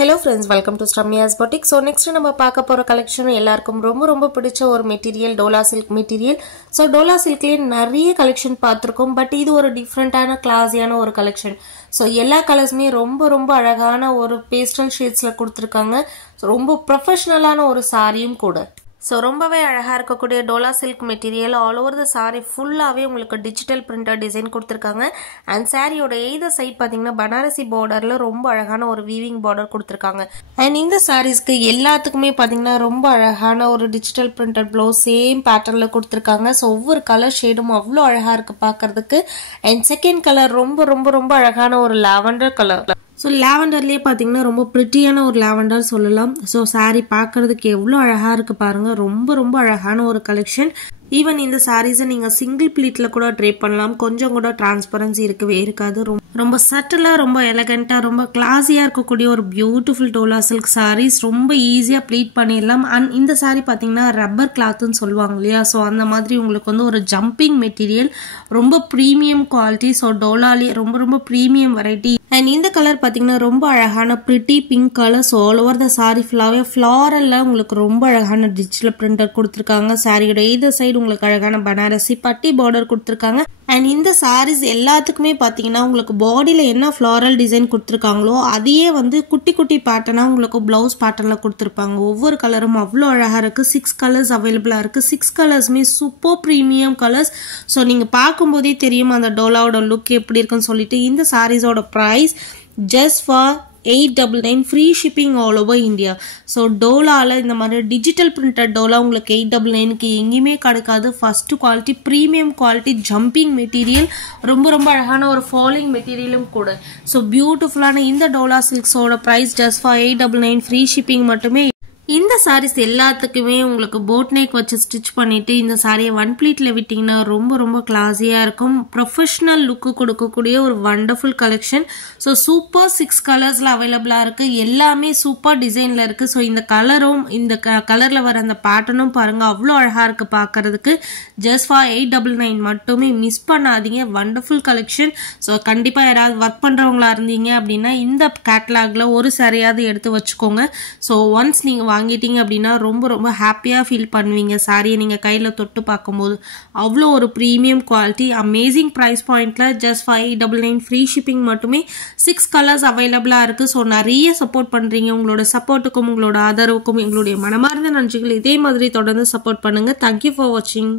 Hello friends, welcome to Ramya's Boutique. So next நம்ம பார்க்க போற collection எல்லாருக்கும் ரொம்ப பிடிச்ச ஒரு material Dola silk material. So Dola சில்க்லயே நிறைய collection பார்த்திருக்கோம், பட் இது ஒரு டிஃபரண்டான கிளாஸியான ஒரு collection. So எல்லா கலர்ஸ்மே ரொம்ப அழகான ஒரு பேஸ்டல் ஷேட்ஸ்ல கொடுத்திருக்காங்க. So ரொம்ப ப்ரொபஷனலான ஒரு சாரியும் கூட. So ரொம்பவே அழகா இருக்கக்கூடிய Dola silk material all over the saree ஃபுல்லாவே உங்களுக்கு டிஜிட்டல் பிரிண்டட் டிசைன் கொடுத்திருக்காங்க. அண்ட் சாரியோட எய்த சைடு பாத்தீங்கன்னா பனாரசி பார்டர்ல ரொம்ப அழகான ஒரு வீவிங் பார்டர் கொடுத்திருக்காங்க. அண்ட் இந்த சாரீஸ்க்கு எல்லாத்துக்குமே பாத்தீங்கன்னா ரொம்ப அழகான ஒரு டிஜிட்டல் பிரிண்டட் ப்ளவுஸ் சேம் பேட்டர்ன்ல கொடுத்திருக்காங்க. ஸோ ஒவ்வொரு கலர் ஷேடும் அவ்வளோ அழகா இருக்கு பார்க்கிறதுக்கு. அண்ட் செகண்ட் கலர் ரொம்ப அழகான ஒரு லாவெண்டர் கலர். ஸோ லாவெண்டர்லேயே பார்த்தீங்கன்னா ரொம்ப ப்ரிட்டியான ஒரு லாவெண்டர் சொல்லலாம். ஸோ சாரீ பார்க்கறதுக்கு எவ்வளோ அழகாக இருக்கு பாருங்க. ரொம்ப அழகான ஒரு கலெக்ஷன். ஈவன் இந்த சாரீஸை நீங்கள் சிங்கிள் ப்ளீட்ல கூட ட்ரேப் பண்ணலாம். கொஞ்சம் கூட டிரான்ஸ்பரன்சி இருக்கவே இருக்காது. ரொம்ப சட்டிலா ரொம்ப எலகண்டா ரொம்ப கிளாஸியா இருக்கக்கூடிய ஒரு பியூட்டிஃபுல் டோலா சில்க் சாரீஸ் ரொம்ப ஈஸியா ப்ளீட் பண்ணிடலாம். அண்ட் இந்த சாரீ பாத்தீங்கன்னா ரப்பர் கிளாத்னு சொல்லுவாங்க இல்லையா, ஸோ அந்த மாதிரி உங்களுக்கு வந்து ஒரு ஜம்பிங் மெட்டீரியல், ரொம்ப ப்ரீமியம் குவாலிட்டி. ஸோ டோலாலே ரொம்ப ப்ரீமியம் வெரைட்டி. அண்ட் இந்த கலர் பாத்தீங்கன்னா ரொம்ப அழகான pretty pink colour. So all over the sorry ஃபுல்லாவே ஃபிளாரல்ல உங்களுக்கு ரொம்ப அழகான டிஜிட்டல் பிரிண்டர் கொடுத்துருக்காங்க. சாரியோட எய்த சைடு உங்களுக்கு அழகான பனாரசி பட்டி பார்டர் கொடுத்துருக்காங்க. அண்ட் இந்த சாரீஸ் எல்லாத்துக்குமே பாத்தீங்கன்னா உங்களுக்கு பாடியில என்ன ஃபிளாரல் டிசைன் கொடுத்துருக்காங்களோ அதையே வந்து குட்டி பேட்டர்னா உங்களுக்கு பிளவுஸ் பேட்டர்ன்ல கொடுத்துருப்பாங்க. ஒவ்வொரு கலரும் அவ்வளோ அழகா இருக்கு. 6 கலர்ஸ் அவைலபிளா இருக்கு. 6 கலர்ஸ்மே சூப்பர் ப்ரீமியம் கலர்ஸ். ஸோ நீங்க பார்க்கும்போதே தெரியும் அந்த டோலாவோட லுக் எப்படி இருக்குன்னு சொல்லிட்டு. இந்த சாரீஸோட price just for 899 free shipping all over India. So டோலால இந்த மாதிரி டிஜிட்டல் பிரிண்டட் டோலா உங்களுக்கு 899க்கு எங்கேயுமே கிடைக்காது. First quality premium quality jumping material, ரொம்ப அழகான ஒரு ஃபாலிங் மெட்டீரியலும் கூட. ஸோ பியூட்டிஃபுல்லான இந்த டோலா சில்க்ஸோட price just for 899 free shipping மட்டுமே. இந்த சாரீஸ் எல்லாத்துக்குமே உங்களுக்கு போட் நெக் வச்சு ஸ்டிச் பண்ணிட்டு இந்த சாரியை ஒன் ப்ளீட்ல விட்டீங்கன்னா ரொம்ப கிளாஸியா இருக்கும். ப்ரொஃபஷனல் லுக்கு கொடுக்கக்கூடிய ஒரு வண்டர்ஃபுல் கலெக்ஷன். ஸோ சூப்பர் 6 கலர்ஸ்ல அவைலபிளா இருக்கு. எல்லாமே சூப்பர் டிசைன்ல இருக்கு. ஸோ இந்த கலரும் இந்த கலர்ல வர அந்த பேட்டர்னும் பாருங்க அவ்வளோ அழகா இருக்கு பார்க்கறதுக்கு. ஜஸ்ட் ஃபார் 899 மட்டுமே. மிஸ் பண்ணாதீங்க. Wonderful collection. ஸோ கண்டிப்பா யாராவது ஒர்க் பண்றவங்களா இருந்தீங்க அப்படின்னா இந்த கேட்டலாக்ல ஒரு சாரியாவது எடுத்து வச்சுக்கோங்க. ஸோ ஒன்ஸ் நீங்க வாங்கிட்டீங்க அப்படின்னா ரொம்ப ஹாப்பியா ஃபீல் பண்ணுவீங்க. சாரியை நீங்க கையில தொட்டு பார்க்கும்போது அவ்வளோ ஒரு ப்ரீமியம் குவாலிட்டி. அமேசிங் பிரைஸ் பாயிண்ட்ல ஜஸ்ட் 599 ஃப்ரீ ஷிப்பிங் மட்டுமே. 6 கலர்ஸ் அவைலபிளா இருக்கு. ஸோ நிறைய சப்போர்ட் பண்றீங்க. உங்களோட சப்போர்ட்டுக்கும் உங்களோட ஆதரவுக்கும் எங்களுடைய மனமார்ந்த நன்றிகள். இதே மாதிரி தொடர்ந்து சப்போர்ட் பண்ணுங்க. தேங்க்யூ ஃபார் வாட்சிங்.